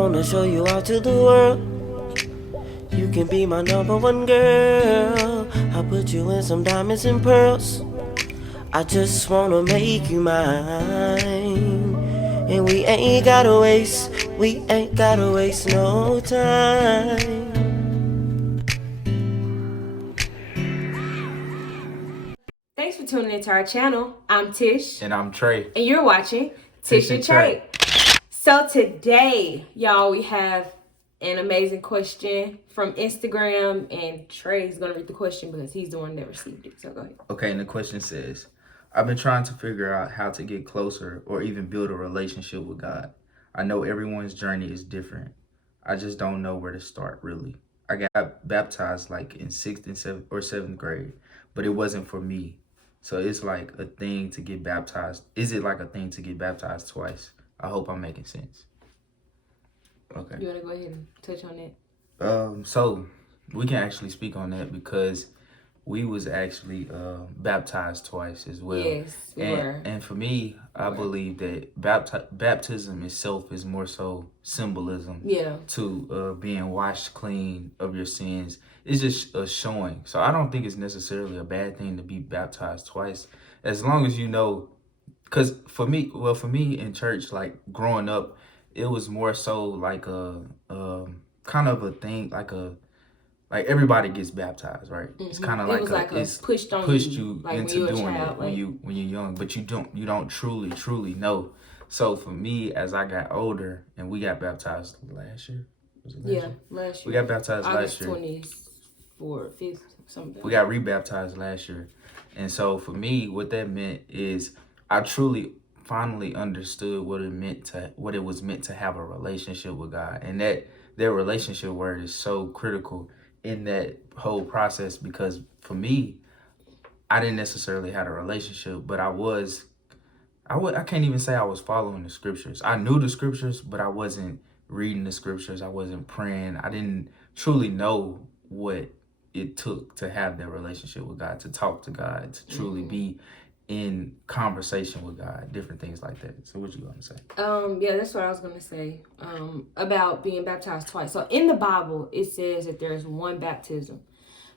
wanna show you out to the world. You can be my number one girl. I'll put you in some diamonds and pearls. I just wanna make you mine. And we ain't gotta waste no time. Thanks for tuning into our channel. I'm Tish. And I'm Trey. And you're watching Tish and Trey. So today, y'all, we have an amazing question from Instagram. And Trey's going to read the question because he's the one that received it. So go ahead. Okay, and the question says, I've been trying to figure out how to get closer or even build a relationship with God. I know everyone's journey is different. I just don't know where to start, really. I got baptized like in 6th and 7th or 7th grade, but it wasn't for me. So it's like a thing to get baptized. Is it like a thing to get baptized twice? I hope I'm making sense. Okay. You want to go ahead and touch on that? So we can actually speak on that because we was actually baptized twice as well. Yes, we were. And for me, I believe that baptism itself is more so symbolism to being washed clean of your sins. It's just a showing. So I don't think it's necessarily a bad thing to be baptized twice, as long as you know. Because for me in church, like growing up, it was more so like a kind of a thing, like everybody gets baptized, right? Mm-hmm. It's kind of like it's pushed you like into doing it when you're young, but you don't truly know. So for me, as I got older, and we got baptized last year. Was it last year? Last year. We got baptized last year. August 24th, 5th, something. We got rebaptized last year, and so for me, what that meant is I truly finally understood what it was meant to have a relationship with God, and that relationship word is so critical in that whole process, because for me, I didn't necessarily have a relationship, but I can't even say I was following the scriptures. I knew the scriptures, but I wasn't reading the scriptures. I wasn't praying. I didn't truly know what it took to have that relationship with God, to talk to God, to truly be in conversation with God, different things like that. So what you want to say? Yeah, that's what I was going to say about being baptized twice. So in the Bible, it says that there's one baptism.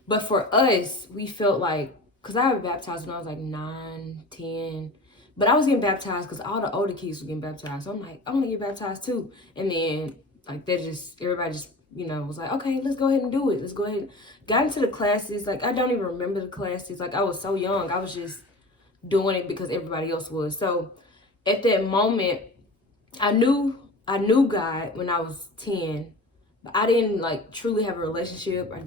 But for us, we felt like, because I was baptized when I was like 9, 10. But I was getting baptized because all the older kids were getting baptized. So I'm like, I want to get baptized too. And then like everybody just, was like, okay, let's go ahead and do it. Let's go ahead. Got into the classes. Like, I don't even remember the classes. Like, I was so young. I was just doing it because everybody else was. So at that moment, I knew God when I was 10, but I didn't like truly have a relationship. I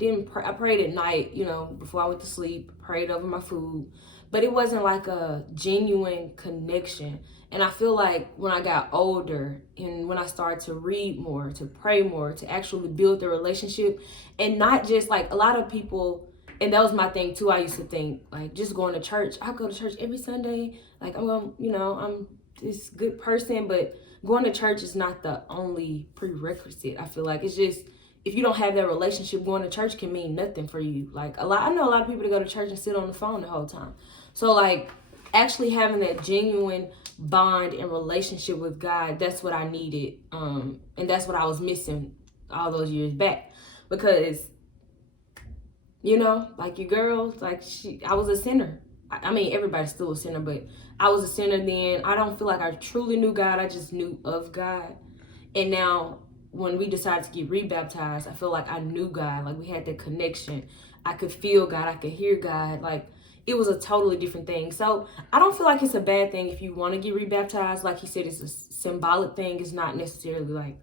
prayed at night, before I went to sleep, prayed over my food, but it wasn't like a genuine connection. And I feel like when I got older and when I started to read more, to pray more, to actually build the relationship, and not just like a lot of people. And that was my thing too. I used to think like just going to church. I go to church every Sunday. Like I'm this good person, but going to church is not the only prerequisite. I feel like it's just, if you don't have that relationship, going to church can mean nothing for you. Like I know a lot of people that go to church and sit on the phone the whole time. So like actually having that genuine bond and relationship with God, that's what I needed. And that's what I was missing all those years back, because like your girl, like I was a sinner. I mean, everybody's still a sinner, but I was a sinner then. I don't feel like I truly knew God. I just knew of God. And now when we decided to get rebaptized, I feel like I knew God. Like we had that connection. I could feel God. I could hear God. Like it was a totally different thing. So I don't feel like it's a bad thing if you want to get rebaptized. Like he said, it's a symbolic thing. It's not necessarily like,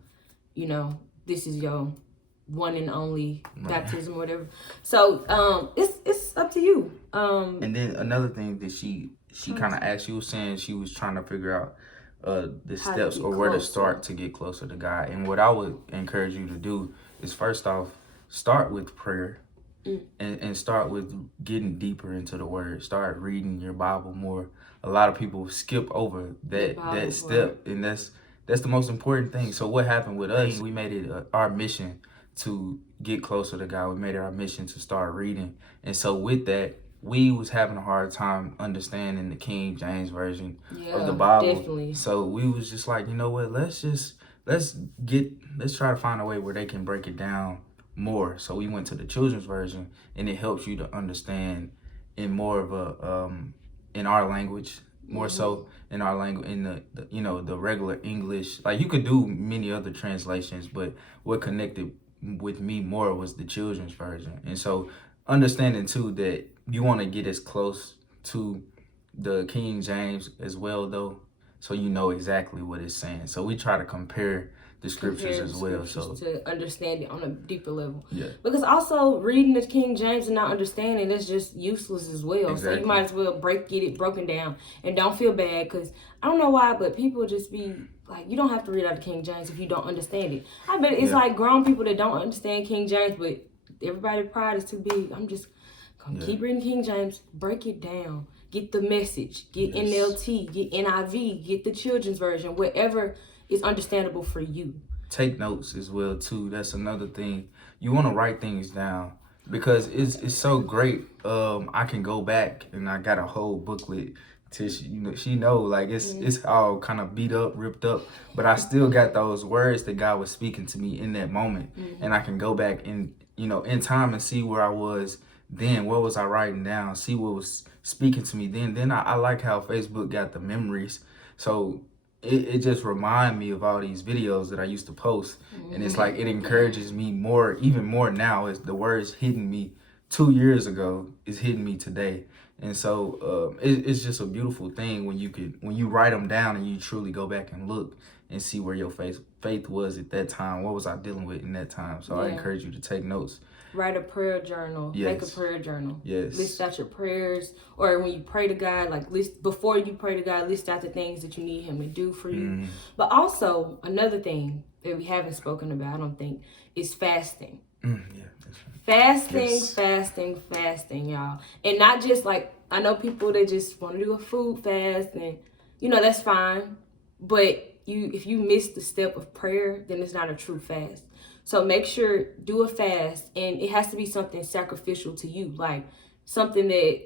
this is your one and only baptism or whatever. So it's up to you. And then another thing that she kind of asked, you was saying she was trying to figure out the steps or where to start to get closer to God. And what I would encourage you to do is, first off, start with prayer. And start with getting deeper into the word. Start reading your Bible more. A lot of people skip over that step, and that's the most important thing. So what happened with us, we made it our mission to get closer to God. We made it our mission to start reading. And so with that, we was having a hard time understanding the King James version of the Bible. Definitely. So we was just like, you know what, let's just let's try to find a way where they can break it down more. So we went to the children's version, and it helps you to understand in more of a in our language, more so in our language, in the you know, the regular English. Like, you could do many other translations, but what connected with me more was the children's version. And so understanding too that you want to get as close to the King James as well, though, so you know exactly what it's saying. So we try to compare the scriptures as well, so to understand it on a deeper level. Yeah. Because also reading the King James and not understanding, that's just useless as well. Exactly. So you might as well get it broken down, and don't feel bad, because I don't know why, but people just be like, you don't have to read out the King James if you don't understand it. I bet it's like grown people that don't understand King James, but everybody's pride is too big. I'm just gonna keep reading King James, break it down, get the message, get NLT, get NIV, get the children's version, whatever is understandable for you. Take notes as well too. That's another thing. You want to write things down, because it's so great. I can go back, and I got a whole booklet. Tish, you know, she know, like, it's all kind of beat up, ripped up, but I still got those words that God was speaking to me in that moment, and I can go back and, you know, in time and see where I was then, what was I writing down, see what was speaking to me then. Then I like how Facebook got the memories, so it just remind me of all these videos that I used to post, and it's like it encourages me more, even more now, as the words hitting me 2 years ago is hitting me today. And so it's just a beautiful thing when you write them down and you truly go back and look and see where your faith was at that time. What was I dealing with in that time? So I encourage you to take notes. Write a prayer journal. Yes. Make a prayer journal. Yes. List out your prayers, or when you pray to God, like before you pray to God, list out the things that you need Him to do for you. But also another thing that we haven't spoken about, I don't think, is fasting. Yeah, that's right. Fasting, y'all. And not just like, I know people that just want to do a food fast, and you know, that's fine. But if you miss the step of prayer, then it's not a true fast. So make sure, do a fast, and it has to be something sacrificial to you, like something that,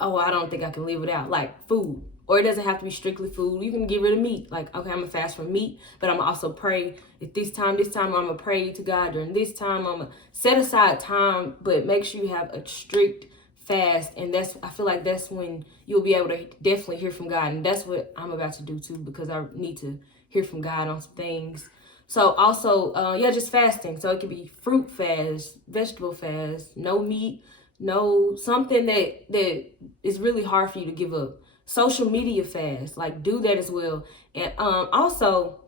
I don't think I can live without, like food. Or it doesn't have to be strictly food. You can get rid of meat. Like, okay, I'm going to fast from meat, but I'm going to also pray at this time, I'm going to pray to God during this time. I'm going to set aside time, but make sure you have a strict fast. And I feel like that's when you'll be able to definitely hear from God. And that's what I'm about to do too, because I need to hear from God on some things. So also, just fasting. So it could be fruit fast, vegetable fast, no meat, no something that is really hard for you to give up. Social media fast, like do that as well. And also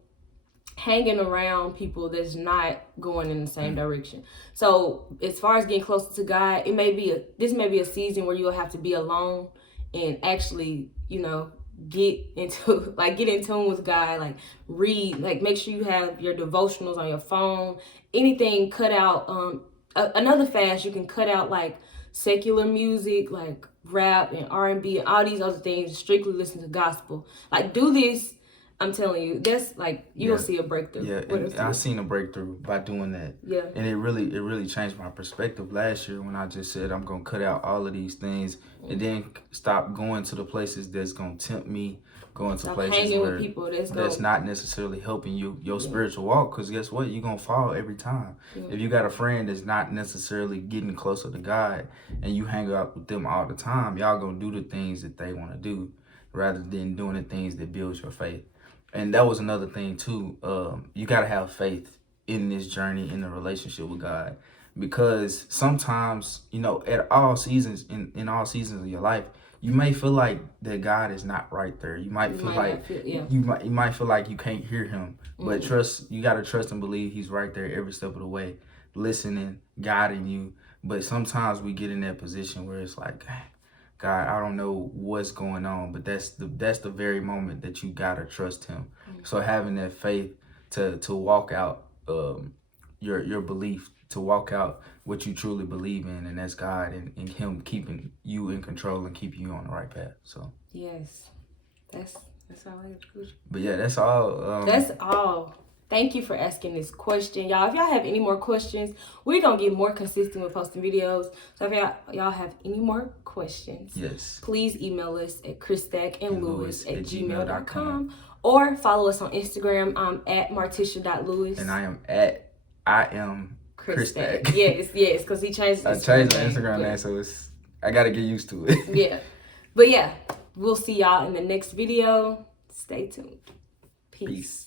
hanging around people that's not going in the same direction. So as far as getting closer to God, this may be a season where you'll have to be alone and actually, you know, get in tune with God, like read, like make sure you have your devotionals on your phone, anything cut out. Another fast, you can cut out like secular music, like rap and R&B and all these other things, strictly listen to gospel. Like, do this, I'm telling you, that's like, you'll see a breakthrough. Yeah, and I seen a breakthrough by doing that. Yeah. And it really changed my perspective last year when I just said I'm going to cut out all of these things and then stop going to the places that's going to tempt me, going to places where people that's not necessarily helping you, your spiritual walk, because guess what? You're going to fall every time. Yeah. If you got a friend that's not necessarily getting closer to God and you hang out with them all the time, y'all going to do the things that they want to do rather than doing the things that build your faith. And that was another thing too. You got to have faith in this journey, in the relationship with God, because sometimes, you know, at all seasons, in all seasons of your life, you may feel like that God is not right there. You might feel like you might feel like you can't hear Him, but you got to trust and believe He's right there every step of the way, listening, guiding you. But sometimes we get in that position where it's like, God, I don't know what's going on, but that's the very moment that you gotta trust Him. So having that faith to walk out your belief, to walk out what you truly believe in, and that's God, and Him keeping you in control and keeping you on the right path. So yes, that's all I have to do. But yeah, that's all. That's all. Thank you for asking this question, y'all. If y'all have any more questions, we're going to get more consistent with posting videos. So if y'all have any more questions, yes, please email us at chrisstackandlewis@gmail.com, Or follow us on Instagram. I'm at martisha.lewis. And I am Chris Stack. Yes, because he changed his Instagram. I changed my Instagram name, so I gotta get used to it. Yeah. But yeah, we'll see y'all in the next video. Stay tuned. Peace.